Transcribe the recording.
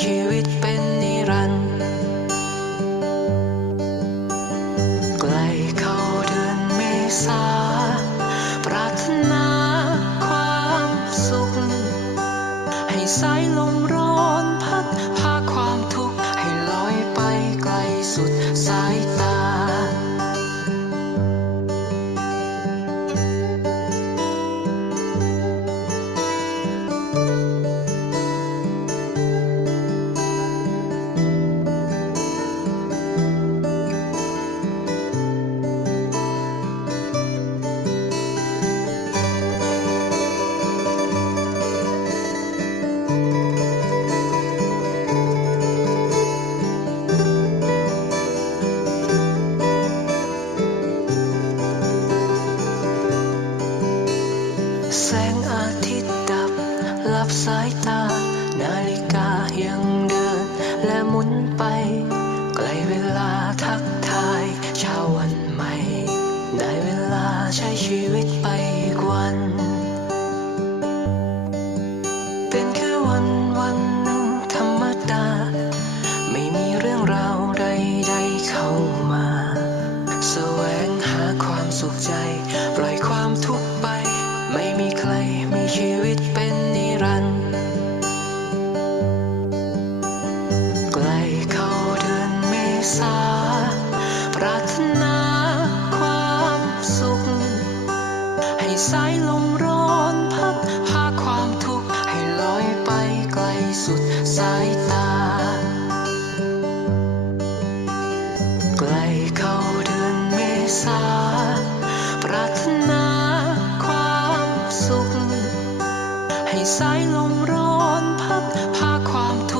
ชีวิตเป็นนิรันดร์ใกล้เข้าเดือนเมษาปรารถนาความสุข ให้สายลม แสงอาทิตย์ดับลับสายตา นาฬิกายังเดิน และหมุนไป ใกล้เวลาทักทายเช้าวันใหม่ ได้เวลาใช้ชีวิตไป สายตา ใกล้เข้าเดือนเมษา ปรารถนาความสุข ให้สายลมร้อนพัดพาความทุกข์